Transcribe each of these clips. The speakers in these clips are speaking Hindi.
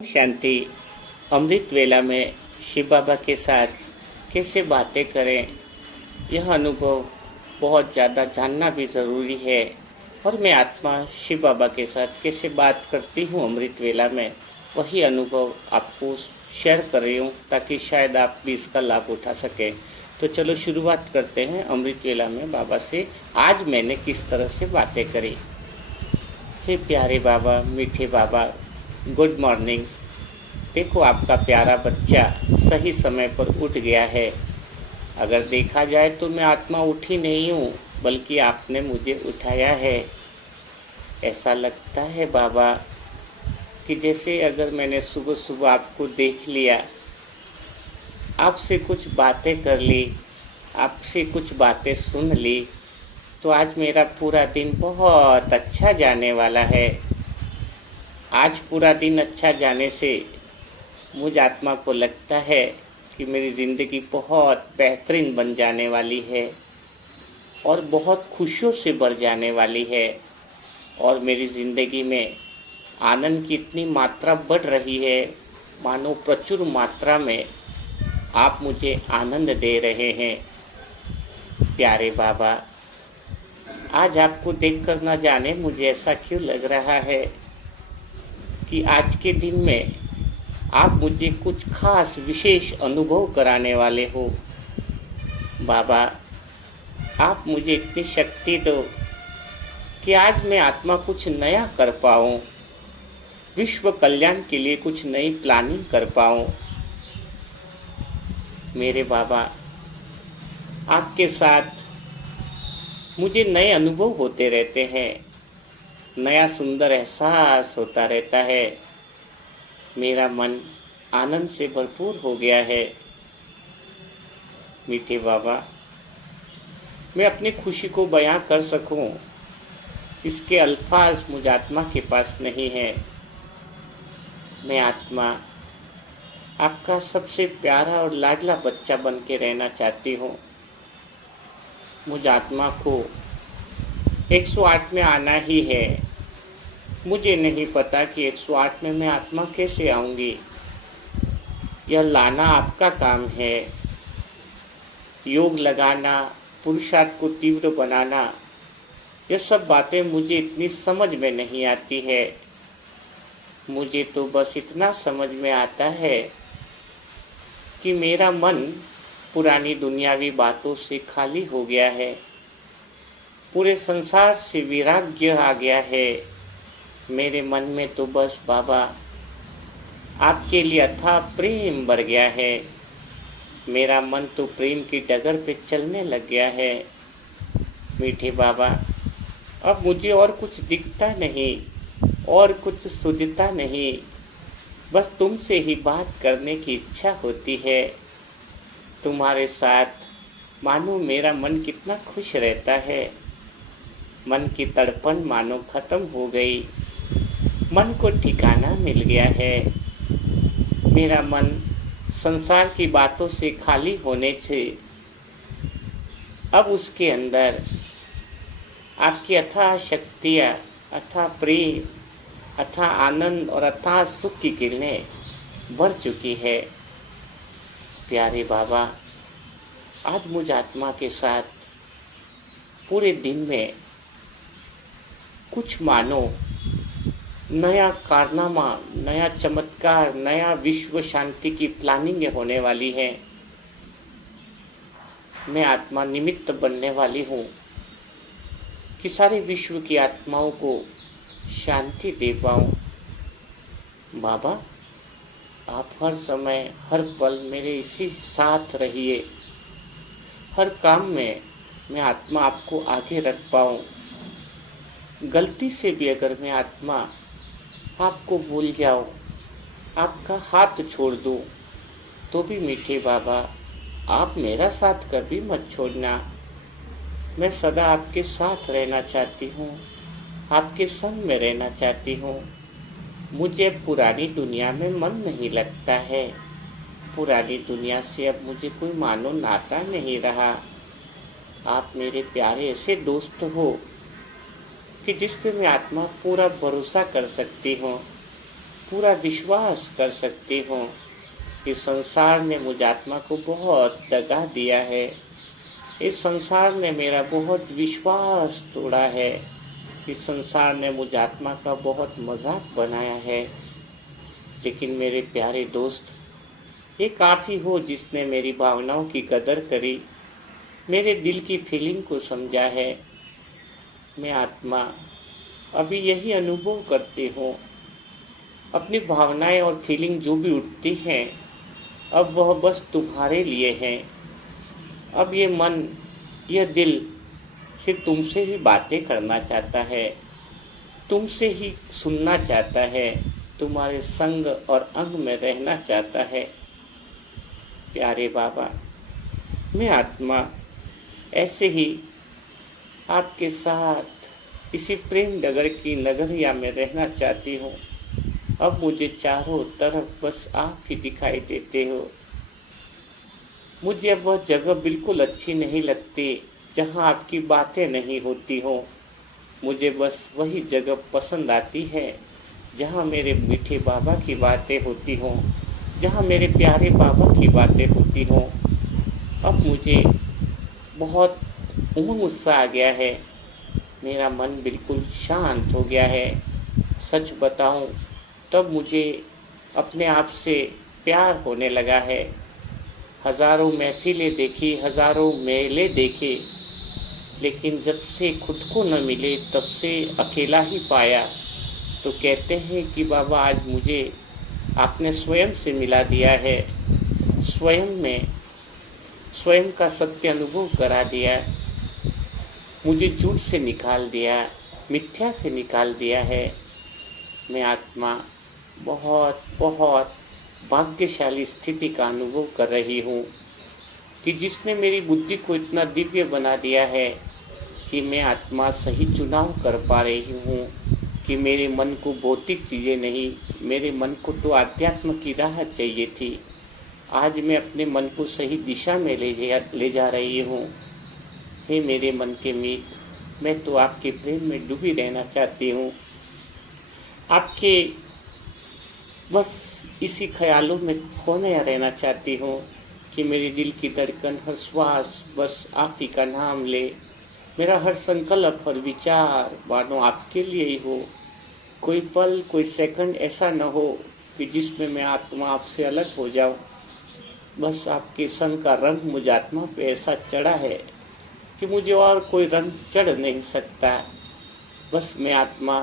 शांति। अमृत वेला में शिव बाबा के साथ कैसे बातें करें, यह अनुभव बहुत ज़्यादा जानना भी ज़रूरी है। और मैं आत्मा शिव बाबा के साथ कैसे बात करती हूँ अमृत वेला में, वही अनुभव आपको शेयर कर रही हूँ ताकि शायद आप भी इसका लाभ उठा सकें। तो चलो शुरुआत करते हैं अमृत वेला में बाबा से आज मैंने किस तरह से बातें करी। हे प्यारे बाबा, मीठे बाबा, गुड मॉर्निंग। देखो आपका प्यारा बच्चा सही समय पर उठ गया है। अगर देखा जाए तो मैं आत्मा उठी नहीं हूँ, बल्कि आपने मुझे उठाया है। ऐसा लगता है बाबा कि जैसे अगर मैंने सुबह सुबह आपको देख लिया, आपसे कुछ बातें कर ली, आपसे कुछ बातें सुन ली, तो आज मेरा पूरा दिन बहुत अच्छा जाने वाला है। आज पूरा दिन अच्छा जाने से मुझ आत्मा को लगता है कि मेरी ज़िंदगी बहुत बेहतरीन बन जाने वाली है और बहुत खुशियों से भर जाने वाली है। और मेरी ज़िंदगी में आनंद की इतनी मात्रा बढ़ रही है, मानो प्रचुर मात्रा में आप मुझे आनंद दे रहे हैं। प्यारे बाबा, आज आपको देखकर न जाने मुझे ऐसा क्यों लग रहा है कि आज के दिन में आप मुझे कुछ खास विशेष अनुभव कराने वाले हो। बाबा, आप मुझे इतनी शक्ति दो कि आज मैं आत्मा कुछ नया कर पाऊँ, विश्व कल्याण के लिए कुछ नई प्लानिंग कर पाऊँ। मेरे बाबा, आपके साथ मुझे नए अनुभव होते रहते हैं, नया सुंदर एहसास होता रहता है। मेरा मन आनंद से भरपूर हो गया है। मीठे बाबा, मैं अपनी खुशी को बयां कर सकूं, इसके अल्फाज मुझ आत्मा के पास नहीं है। मैं आत्मा आपका सबसे प्यारा और लाडला बच्चा बन के रहना चाहती हूँ। मुझ आत्मा को 108 में आना ही है। मुझे नहीं पता कि 108 में मैं आत्मा कैसे आऊँगी। यह लाना आपका काम है। योग लगाना, पुरुषार्थ को तीव्र बनाना, यह सब बातें मुझे इतनी समझ में नहीं आती है। मुझे तो बस इतना समझ में आता है कि मेरा मन पुरानी दुनियावी बातों से खाली हो गया है, पूरे संसार से वैराग्य आ गया है। मेरे मन में तो बस बाबा आपके लिए अथाह प्रेम भर गया है। मेरा मन तो प्रेम की डगर पे चलने लग गया है। मीठे बाबा, अब मुझे और कुछ दिखता नहीं और कुछ सूझता नहीं, बस तुमसे ही बात करने की इच्छा होती है। तुम्हारे साथ मानो मेरा मन कितना खुश रहता है। मन की तड़पन मानो खत्म हो गई, मन को ठिकाना मिल गया है। मेरा मन संसार की बातों से खाली होने से अब उसके अंदर आपकी अथाह शक्तियाँ, अथाह प्रेम, अथाह आनंद और अथाह सुख की किरणें बढ़ चुकी है। प्यारे बाबा, आज मुझ आत्मा के साथ पूरे दिन में कुछ मानो नया कारनामा, नया चमत्कार, नया विश्व शांति की प्लानिंग होने वाली है। मैं आत्मा निमित्त बनने वाली हूँ कि सारे विश्व की आत्माओं को शांति दे पाऊँ। बाबा, आप हर समय हर पल मेरे इसी साथ रहिए। हर काम में मैं आत्मा आपको आगे रख पाऊँ। गलती से भी अगर मैं आत्मा आपको भूल जाऊँ, आपका हाथ छोड़ दूँ, तो भी मीठे बाबा आप मेरा साथ कभी मत छोड़ना। मैं सदा आपके साथ रहना चाहती हूँ, आपके संग में रहना चाहती हूँ। मुझे पुरानी दुनिया में मन नहीं लगता है। पुरानी दुनिया से अब मुझे कोई मानो नाता नहीं रहा। आप मेरे प्यारे ऐसे दोस्त हो कि जिस पे मैं आत्मा पूरा भरोसा कर सकती हूँ, पूरा विश्वास कर सकती हूँ कि संसार ने मुझ आत्मा को बहुत दगा दिया है। इस संसार ने मेरा बहुत विश्वास तोड़ा है। इस संसार ने मुझ आत्मा का बहुत मजाक बनाया है। लेकिन मेरे प्यारे दोस्त, एक आप ही हो जिसने मेरी भावनाओं की कदर करी, मेरे दिल की फीलिंग को समझा है। मैं आत्मा अभी यही अनुभव करती हूँ। अपनी भावनाएं और फीलिंग जो भी उठती हैं, अब वह बस तुम्हारे लिए हैं। अब ये मन, यह दिल सिर्फ तुमसे ही बातें करना चाहता है, तुमसे ही सुनना चाहता है, तुम्हारे संग और अंग में रहना चाहता है। प्यारे बाबा, मैं आत्मा ऐसे ही आपके साथ इसी प्रेम नगर की नगरिया में रहना चाहती हूँ। अब मुझे चारों तरफ बस आप ही दिखाई देते हो। मुझे अब वह जगह बिल्कुल अच्छी नहीं लगती जहाँ आपकी बातें नहीं होती हो। मुझे बस वही जगह पसंद आती है जहाँ मेरे मीठे बाबा की बातें होती हों, जहाँ मेरे प्यारे बाबा की बातें होती हों। अब मुझे बहुत उमंग उत्साह आ गया है। मेरा मन बिल्कुल शांत हो गया है। सच बताऊं, तब मुझे अपने आप से प्यार होने लगा है। हज़ारों महफिलें देखी, हज़ारों मेले देखे, लेकिन जब से खुद को न मिले तब से अकेला ही पाया। तो कहते हैं कि बाबा, आज मुझे आपने स्वयं से मिला दिया है। स्वयं का सत्य अनुभव करा दिया। मुझे झूठ से निकाल दिया, मिथ्या से निकाल दिया है। मैं आत्मा बहुत बहुत भाग्यशाली स्थिति का अनुभव कर रही हूँ कि जिसने मेरी बुद्धि को इतना दिव्य बना दिया है कि मैं आत्मा सही चुनाव कर पा रही हूँ कि मेरे मन को भौतिक चीज़ें नहीं, मेरे मन को तो आध्यात्म की राह चाहिए थी। आज मैं अपने मन को सही दिशा में ले जा रही हूँ। हे मेरे मन के मीत, मैं तो आपके प्रेम में डूबी रहना चाहती हूँ। आपके बस इसी ख्यालों में खोने रहना चाहती हूँ कि मेरे दिल की धड़कन, हर श्वास बस आप ही का नाम ले। मेरा हर संकल्प, हर विचार मानो आपके लिए ही हो। कोई पल, कोई सेकंड ऐसा न हो कि जिसमें मैं आत्मा आपसे अलग हो जाऊँ। बस आपके संग का रंग मुझ आत्मा पे ऐसा चढ़ा है कि मुझे और कोई रंग चढ़ नहीं सकता। बस मैं आत्मा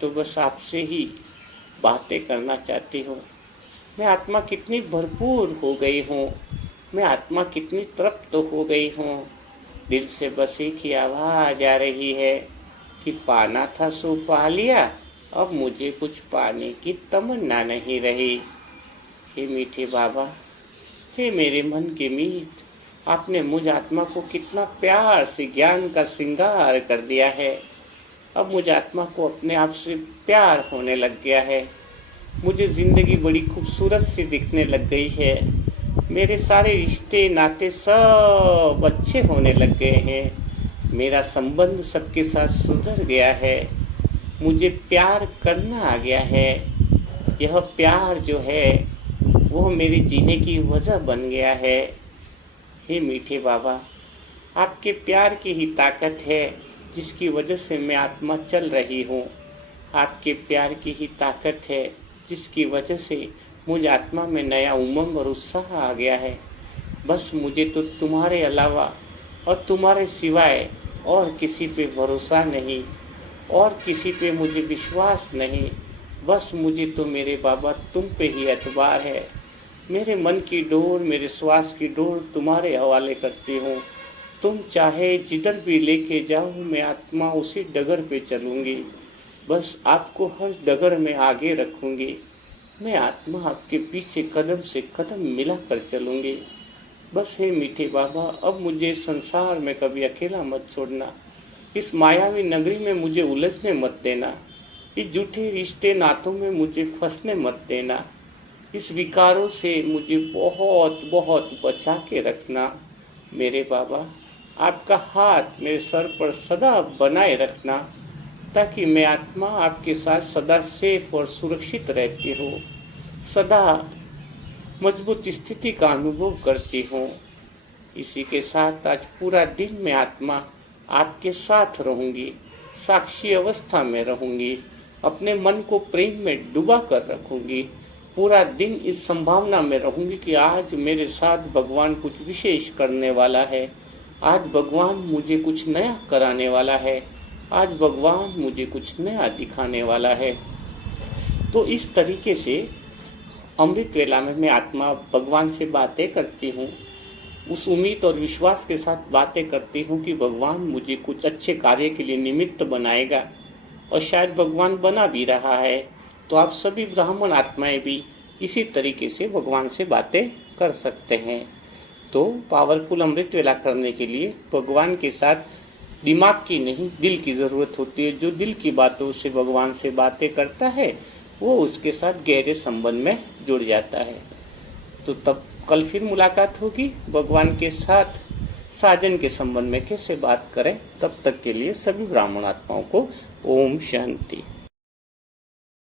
तो बस आपसे ही बातें करना चाहती हूँ। मैं आत्मा कितनी भरपूर हो गई हूँ, मैं आत्मा कितनी तृप्त हो गई हूँ। दिल से बस एक ही आवाज़ आ रही है कि पाना था सो पा लिया, अब मुझे कुछ पाने की तमन्ना नहीं रही। हे मीठे बाबा, हे मेरे मन के मीत, आपने मुझ आत्मा को कितना प्यार से ज्ञान का श्रृंगार कर दिया है। अब मुझ आत्मा को अपने आप से प्यार होने लग गया है। मुझे ज़िंदगी बड़ी खूबसूरत सी दिखने लग गई है। मेरे सारे रिश्ते नाते सब अच्छे होने लग गए हैं। मेरा संबंध सबके साथ सुधर गया है। मुझे प्यार करना आ गया है। यह प्यार जो है वो मेरे जीने की वजह बन गया है। हे मीठे बाबा, आपके प्यार की ही ताकत है जिसकी वजह से मैं आत्मा चल रही हूँ। आपके प्यार की ही ताकत है जिसकी वजह से मुझ आत्मा में नया उमंग और उत्साह आ गया है। बस मुझे तो तुम्हारे अलावा और तुम्हारे सिवाय और किसी पे भरोसा नहीं, और किसी पे मुझे विश्वास नहीं। बस मुझे तो मेरे बाबा तुम पे ही एतबार है। मेरे मन की डोर, मेरे श्वास की डोर तुम्हारे हवाले करती हूँ। तुम चाहे जिधर भी लेके जाओ, मैं आत्मा उसी डगर पे चलूँगी। बस आपको हर डगर में आगे रखूँगी। मैं आत्मा आपके पीछे कदम से कदम मिलाकर चलूँगी। बस हे मीठे बाबा, अब मुझे संसार में कभी अकेला मत छोड़ना। इस मायावी नगरी में मुझे उलझने मत देना। इस झूठे रिश्ते नातों में मुझे फंसने मत देना। इस विकारों से मुझे बहुत बहुत बचा के रखना। मेरे बाबा, आपका हाथ मेरे सर पर सदा बनाए रखना। ताकि मैं आत्मा आपके साथ सदा सेफ और सुरक्षित रहती हूँ, सदा मजबूत स्थिति का अनुभव करती हूँ। इसी के साथ आज पूरा दिन मैं आत्मा आपके साथ रहूँगी, साक्षी अवस्था में रहूँगी, अपने मन को प्रेम में डुबा कर रखूँगी। पूरा दिन इस संभावना में रहूँगी कि आज मेरे साथ भगवान कुछ विशेष करने वाला है, आज भगवान मुझे कुछ नया कराने वाला है, आज भगवान मुझे कुछ नया दिखाने वाला है। तो इस तरीके से अमृत वेला में मैं आत्मा भगवान से बातें करती हूँ, उस उम्मीद और विश्वास के साथ बातें करती हूँ कि भगवान मुझे कुछ अच्छे कार्य के लिए निमित्त बनाएगा, और शायद भगवान बना भी रहा है। तो आप सभी ब्राह्मण आत्माएं भी इसी तरीके से भगवान से बातें कर सकते हैं। तो पावरफुल अमृत वेला करने के लिए भगवान के साथ दिमाग की नहीं, दिल की ज़रूरत होती है। जो दिल की बातों से भगवान से बातें करता है वो उसके साथ गहरे संबंध में जुड़ जाता है। तो तब कल फिर मुलाकात होगी। भगवान के साथ साजन के संबंध में कैसे बात करें, तब तक के लिए सभी ब्राह्मण आत्माओं को ओम शांति।